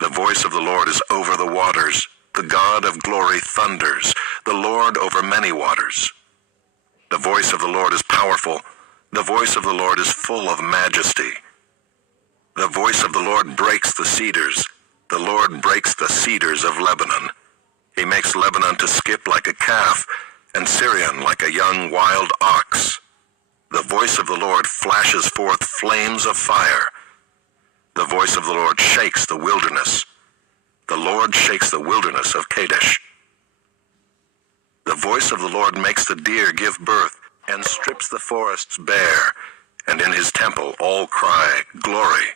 The voice of the Lord is over the waters. The God of glory thunders. The Lord over many waters. The voice of the Lord is powerful. The voice of the Lord is full of majesty. The voice of the Lord breaks the cedars. The Lord breaks the cedars of Lebanon. He makes Lebanon to skip like a calf, and Syrian like a young wild ox. The voice of the Lord flashes forth flames of fire. The voice of the Lord shakes the wilderness. The Lord shakes the wilderness of Kadesh. The voice of the Lord makes the deer give birth, and strips the forests bare, and in his temple all cry, glory.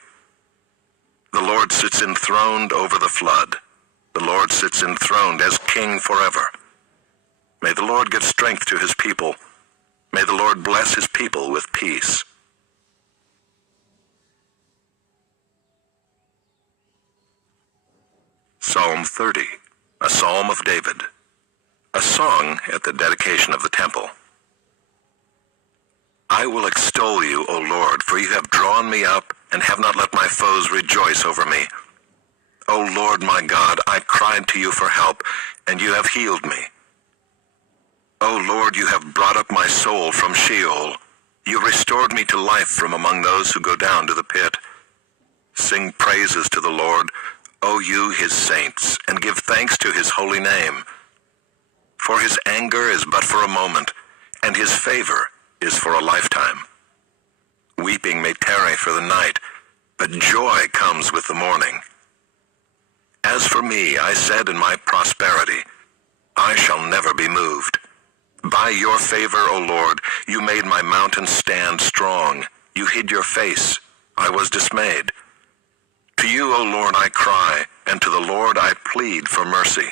The Lord sits enthroned over the flood. The Lord sits enthroned as king forever. May the Lord give strength to his people. May the Lord bless his people with peace. Psalm 30, a psalm of David, a song at the dedication of the temple. I will extol you, O Lord, for you have drawn me up and have not let my foes rejoice over me. O Lord my God, I cried to you for help, and you have healed me. O Lord, you have brought up my soul from Sheol. You restored me to life from among those who go down to the pit. Sing praises to the Lord, O you his saints, and give thanks to his holy name. For his anger is but for a moment, and his favor is for a lifetime. Weeping may tarry for the night, but joy comes with the morning. As for me, I said in my prosperity, I shall never be moved. By your favor, O Lord, you made my mountain stand strong. You hid your face. I was dismayed. To you, O Lord, I cry, and to the Lord I plead for mercy.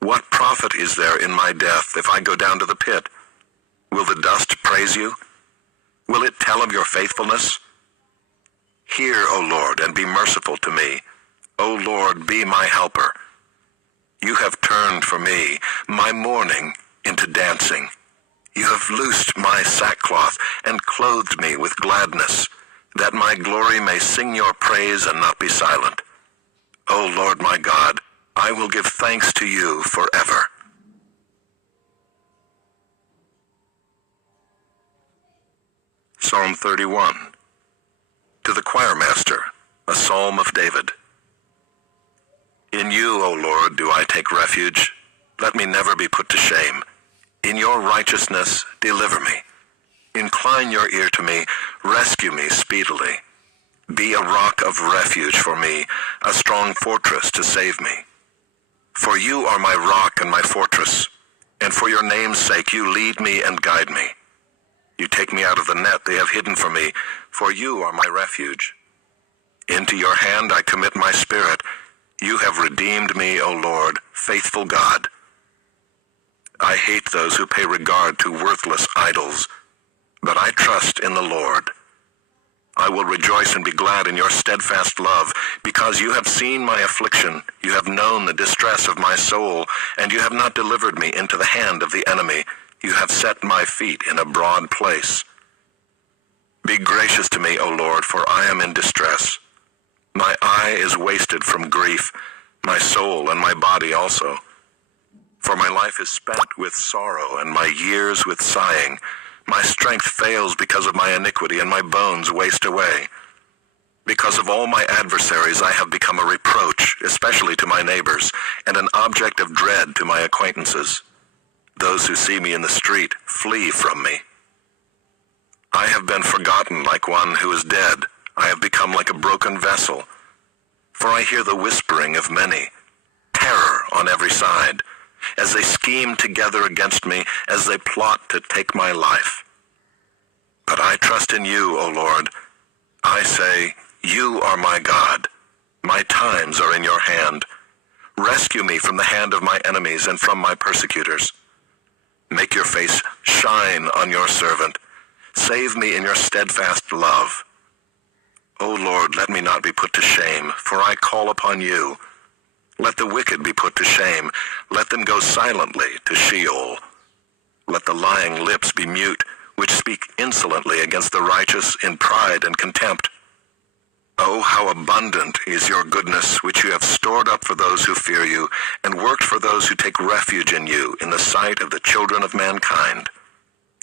What profit is there in my death if I go down to the pit? Will the dust praise you? Will it tell of your faithfulness? Hear, O Lord, and be merciful to me. O Lord, be my helper. You have turned for me my mourning into dancing. You have loosed my sackcloth and clothed me with gladness, that my glory may sing your praise and not be silent. O Lord my God, I will give thanks to you forever. Psalm 31. To the choir master, a psalm of David. In you, O Lord, do I take refuge. Let me never be put to shame. In your righteousness, deliver me. Incline your ear to me. Rescue me speedily. Be a rock of refuge for me, a strong fortress to save me. For you are my rock and my fortress, and for your name's sake you lead me and guide me. You take me out of the net they have hidden for me, for you are my refuge. Into your hand I commit my spirit. You have redeemed me, O Lord, faithful God. I hate those who pay regard to worthless idols, but I trust in the Lord. I will rejoice and be glad in your steadfast love, because you have seen my affliction, you have known the distress of my soul, and you have not delivered me into the hand of the enemy. You have set my feet in a broad place. Be gracious to me, O Lord, for I am in distress. My eye is wasted from grief, my soul and my body also. For my life is spent with sorrow, and my years with sighing. My strength fails because of my iniquity, and my bones waste away. Because of all my adversaries I have become a reproach, especially to my neighbors, and an object of dread to my acquaintances. Those who see me in the street flee from me. I have been forgotten like one who is dead. I have become like a broken vessel. For I hear the whispering of many, terror on every side, as they scheme together against me, as they plot to take my life. But I trust in you, O Lord. I say, you are my God. My times are in your hand. Rescue me from the hand of my enemies and from my persecutors. Make your face shine on your servant. Save me in your steadfast love. O Lord, let me not be put to shame, for I call upon you. Let the wicked be put to shame. Let them go silently to Sheol. Let the lying lips be mute, which speak insolently against the righteous in pride and contempt. Oh, how abundant is your goodness, which you have stored up for those who fear you, and worked for those who take refuge in you, in the sight of the children of mankind.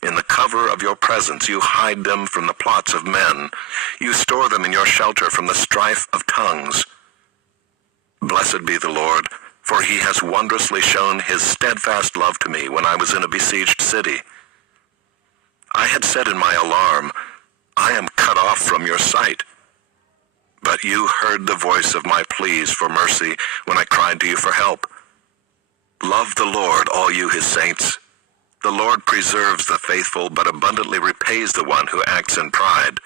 In the cover of your presence you hide them from the plots of men. You store them in your shelter from the strife of tongues. Blessed be the Lord, for he has wondrously shown his steadfast love to me when I was in a besieged city. I had said in my alarm, I am cut off from your sight. But you heard the voice of my pleas for mercy when I cried to you for help. Love the Lord, all you his saints. The Lord preserves the faithful, but abundantly repays the one who acts in pride.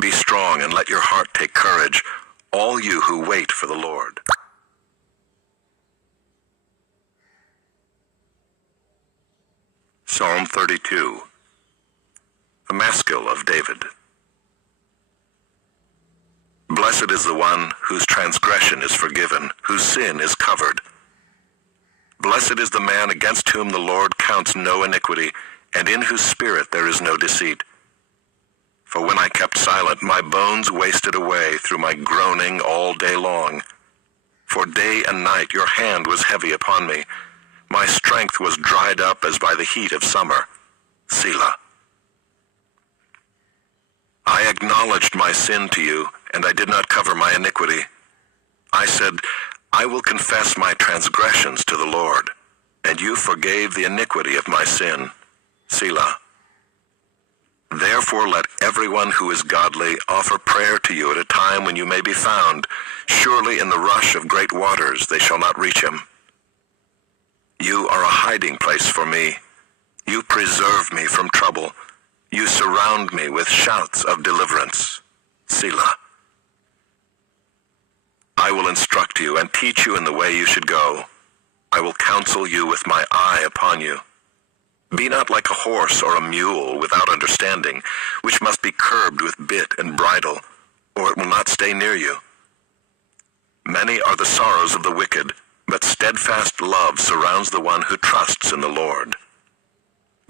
Be strong and let your heart take courage, all you who wait for the Lord. Psalm 32. A Maskil of David. Blessed is the one whose transgression is forgiven, whose sin is covered. Blessed is the man against whom the Lord counts no iniquity, and in whose spirit there is no deceit. For when I kept silent, my bones wasted away through my groaning all day long. For day and night your hand was heavy upon me. My strength was dried up as by the heat of summer. Selah. I acknowledged my sin to you, and I did not cover my iniquity. I said, I will confess my transgressions to the Lord, and you forgave the iniquity of my sin. Selah. Therefore let everyone who is godly offer prayer to you at a time when you may be found. Surely in the rush of great waters they shall not reach him. You are a hiding place for me. You preserve me from trouble. You surround me with shouts of deliverance. Selah. I will instruct you and teach you in the way you should go. I will counsel you with my eye upon you. Be not like a horse or a mule without understanding, which must be curbed with bit and bridle, or it will not stay near you. Many are the sorrows of the wicked, but steadfast love surrounds the one who trusts in the Lord.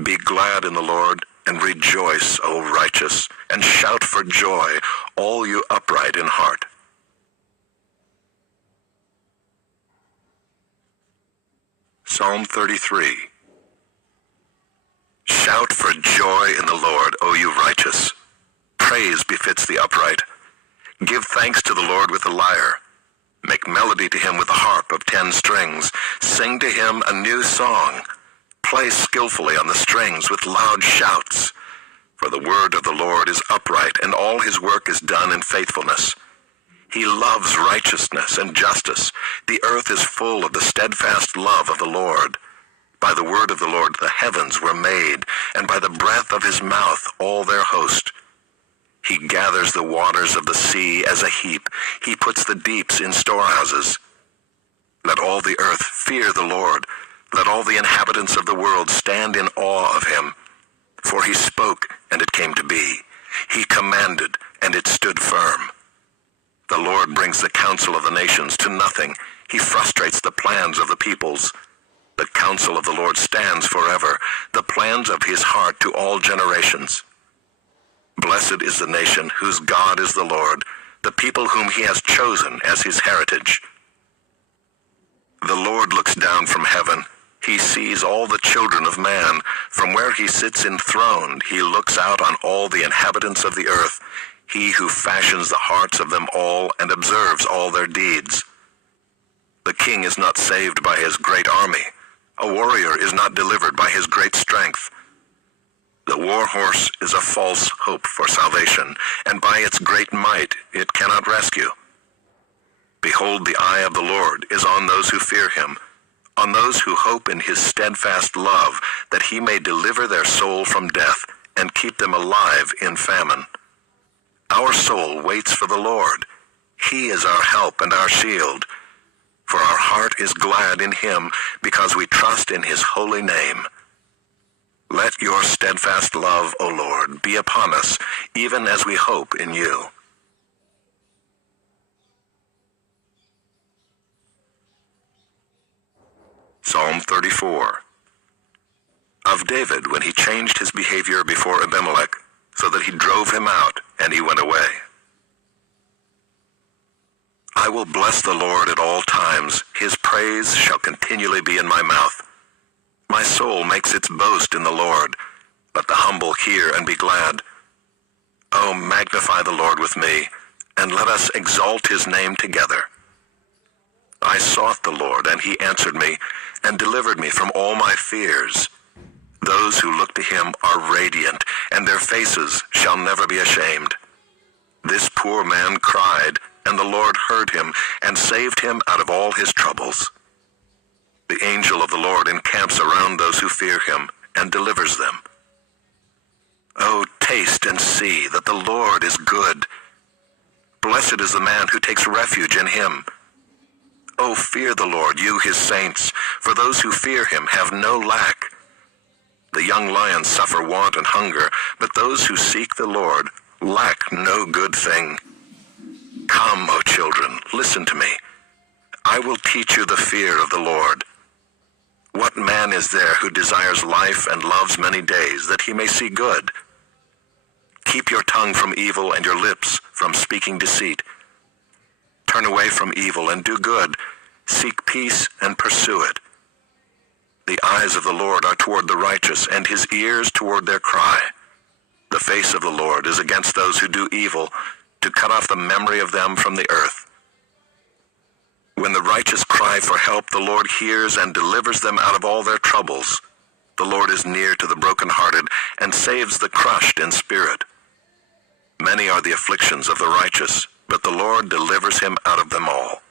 Be glad in the Lord, and rejoice, O righteous, and shout for joy, all you upright in heart. Psalm 33. Shout for joy in the Lord, O you righteous. Praise befits the upright. Give thanks to the Lord with the lyre. Make melody to him with the harp of 10 strings. Sing to him a new song. Play skillfully on the strings with loud shouts. For the word of the Lord is upright, and all his work is done in faithfulness. He loves righteousness and justice. The earth is full of the steadfast love of the Lord. By the word of the Lord the heavens were made, and by the breath of his mouth all their host. He gathers the waters of the sea as a heap. He puts the deeps in storehouses. Let all the earth fear the Lord. Let all the inhabitants of the world stand in awe of him. For he spoke, and it came to be. He commanded, and it stood firm. The Lord brings the counsel of the nations to nothing. He frustrates the plans of the peoples. The counsel of the Lord stands forever, the plans of his heart to all generations. Blessed is the nation whose God is the Lord, the people whom he has chosen as his heritage. The Lord looks down from heaven. He sees all the children of man. From where he sits enthroned, he looks out on all the inhabitants of the earth, he who fashions the hearts of them all and observes all their deeds. The king is not saved by his great army. A warrior is not delivered by his great strength. The war horse is a false hope for salvation, and by its great might it cannot rescue. Behold, the eye of the Lord is on those who fear him, on those who hope in his steadfast love, that he may deliver their soul from death and keep them alive in famine. Our soul waits for the Lord. He is our help and our shield. For our heart is glad in him, because we trust in his holy name. Let your steadfast love, O Lord, be upon us, even as we hope in you. Psalm 34. Of David, when he changed his behavior before Abimelech, so that he drove him out, and he went away. I will bless the Lord at all times. His praise shall continually be in my mouth. My soul makes its boast in the Lord. Let the humble hear and be glad. Oh, magnify the Lord with me, and let us exalt his name together. I sought the Lord, and he answered me, and delivered me from all my fears. Those who look to him are radiant, and their faces shall never be ashamed. This poor man cried, and the Lord heard him, and saved him out of all his troubles. The angel of the Lord encamps around those who fear him, and delivers them. Oh, taste and see that the Lord is good. Blessed is the man who takes refuge in him. Oh, fear the Lord, you his saints, for those who fear him have no lack. The young lions suffer want and hunger, but those who seek the Lord lack no good thing. Come, O children, listen to me. I will teach you the fear of the Lord. What man is there who desires life and loves many days, that he may see good? Keep your tongue from evil and your lips from speaking deceit. Turn away from evil and do good. Seek peace and pursue it. The eyes of the Lord are toward the righteous, and his ears toward their cry. The face of the Lord is against those who do evil, to cut off the memory of them from the earth. When the righteous cry for help, the Lord hears and delivers them out of all their troubles. The Lord is near to the brokenhearted and saves the crushed in spirit. Many are the afflictions of the righteous, but the Lord delivers him out of them all.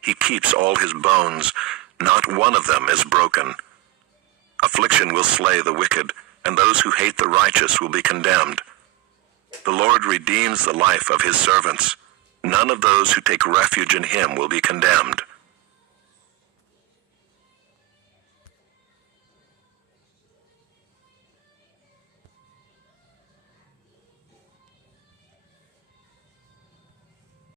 He keeps all his bones, not one of them is broken. Affliction will slay the wicked, and those who hate the righteous will be condemned. The Lord redeems the life of his servants. None of those who take refuge in him will be condemned.